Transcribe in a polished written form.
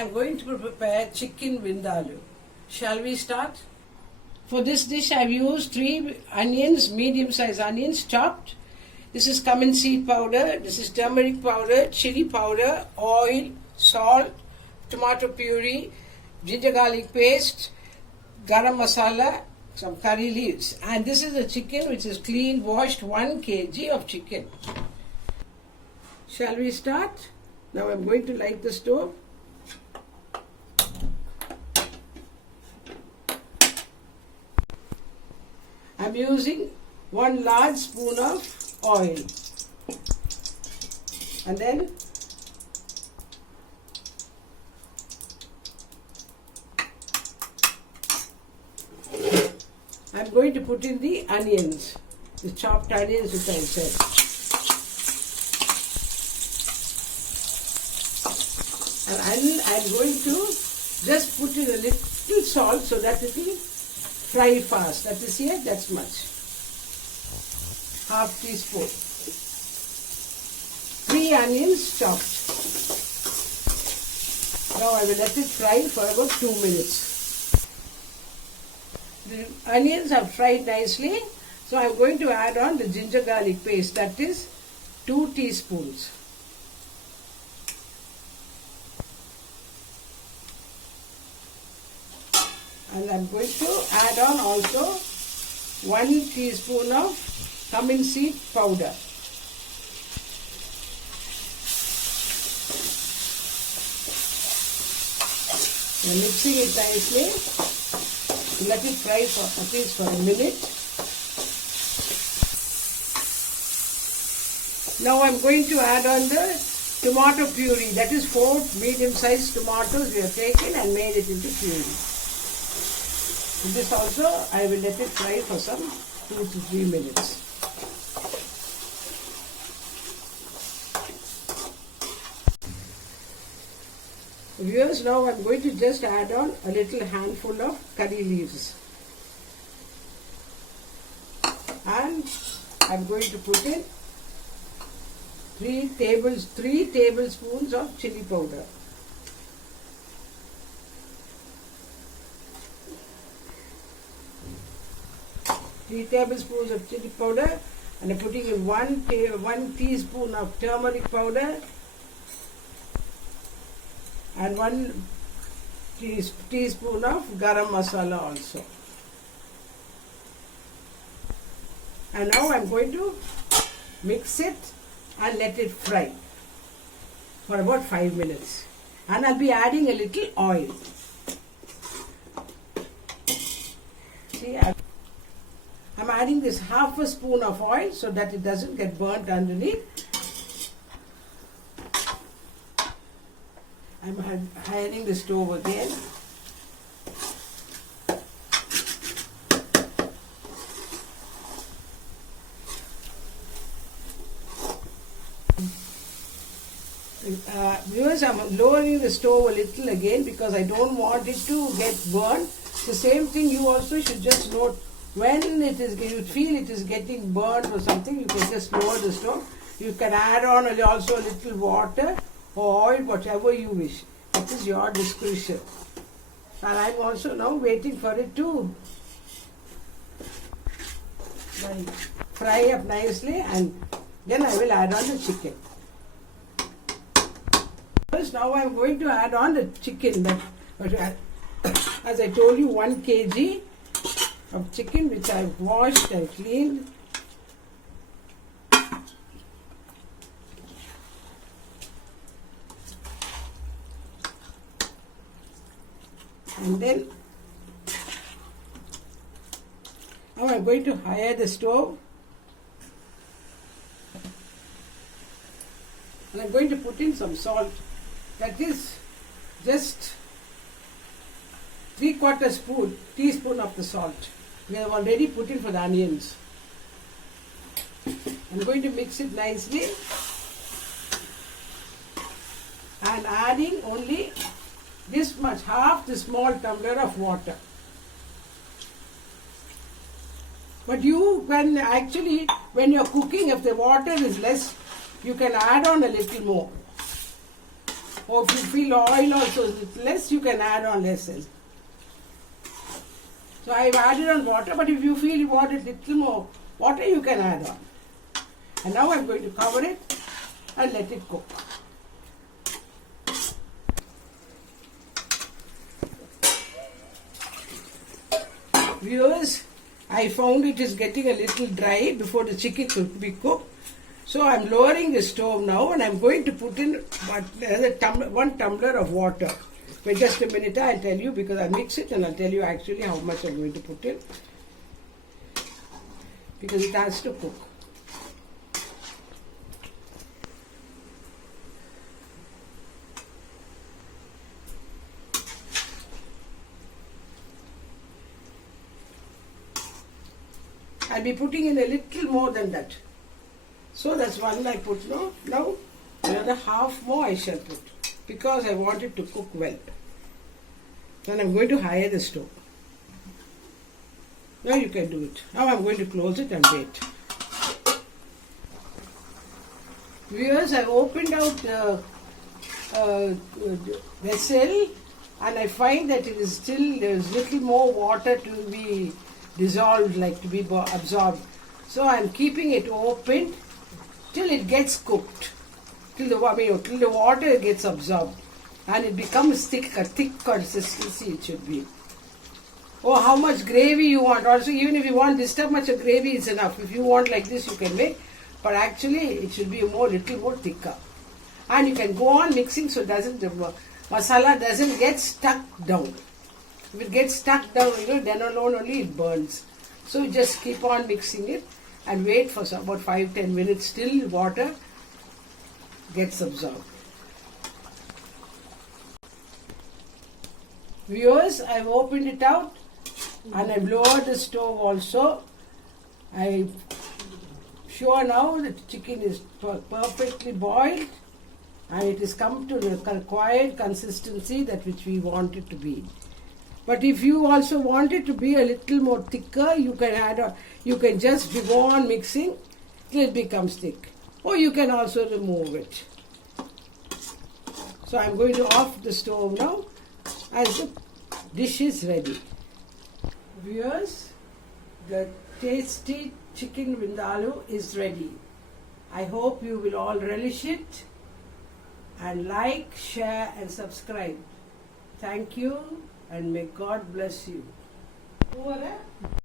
am going to prepare chicken vindaloo. Shall we start? For this dish I have used 3 onions, medium sized onions chopped. This is cumin seed powder, this is turmeric powder, chilli powder, oil, salt, tomato puree, ginger garlic paste, garam masala, some curry leaves. And this is the chicken which is clean, washed, 1 kg of chicken. Shall we start? Now I am going to light the stove. I am using 1 large spoon of oil, and then I am going to put in the onions, the chopped onions which I said. And I am going to just put in a little salt so that it will fry fast. That is here, that's much. Half teaspoon. 3 onions chopped. Now I will let it fry for about 2 minutes. The onions have fried nicely, so I am going to add on the ginger garlic paste, that is 2 teaspoons. And I am going to add on also 1 teaspoon of cumin seed powder. I am mixing it nicely. Let it fry for at least for a minute. Now I am going to add on the tomato puree. That is 4 medium-sized tomatoes we have taken and made it into puree. This also I will let it fry for some 2 to 3 minutes. Viewers, now I am going to just add on a little handful of curry leaves. And I am going to put in 3 tablespoons of chilli powder. Three tablespoons of chilli powder, and I am putting in 1 teaspoon of turmeric powder and 1 teaspoon of garam masala also. And now I am going to mix it and let it fry for about 5 minutes. And I will be adding a little oil. See, I am adding this half a spoon of oil so that it doesn't get burnt underneath. I am hiding the stove again. Viewers, I am lowering the stove a little again because I don't want it to get burnt. The same thing you also should just note. When you feel it is getting burnt or something, you can just lower the stove. You can add on also a little water or oil, whatever you wish. It is your discretion. And I am also now waiting for it to fry up nicely, and then I will add on the chicken. First, now I am going to add on the chicken. As I told you, 1 kg of chicken which I have washed and cleaned. And then now I am going to higher the stove, and I am going to put in some salt. That is just 3/4 teaspoon of the salt. We have already put in for the onions. I am going to mix it nicely and adding only this much, half the small tumbler of water. But you can actually, when you are cooking, if the water is less, you can add on a little more. Or if you feel oil also less, you can add on less. So I've added on water, but if you feel you want a little more water, you can add on. And now I'm going to cover it and let it cook. Viewers, I found it is getting a little dry before the chicken could be cooked. So I'm lowering the stove now and I'm going to put in 1 tumbler of water. Wait just a minute, I'll tell you, because I'll mix it and I'll tell you actually how much I'm going to put in. Because it has to cook. I'll be putting in a little more than that. So that's one I put now. Now another half more I shall put, because I want it to cook well. Then I'm going to higher the stove. Now you can do it. Now I'm going to close it and wait. Viewers, I opened out the vessel and I find that it is still, there is little more water to be dissolved, like to be absorbed. So I'm keeping it open till it gets cooked, till the water gets absorbed and it becomes thick, a thick consistency it should be. Oh, how much gravy you want. Also, even if you want this much of gravy, it's enough. If you want like this, you can make, but actually it should be little more thicker. And you can go on mixing so the masala doesn't get stuck down. If it gets stuck down, then alone only it burns. So you just keep on mixing it and wait for about 5-10 minutes till water gets absorbed. Viewers, I've opened it out and I've lowered the stove also. I'm sure now that the chicken is perfectly boiled and it has come to the required consistency that which we want it to be. But if you also want it to be a little more thicker, you can add you can just go on mixing till it becomes thick. Or you can also remove it. So I'm going to off the stove now as the dish is ready. Viewers, the tasty chicken vindaloo is ready. I hope you will all relish it and like, share and subscribe. Thank you and may God bless you. Over there.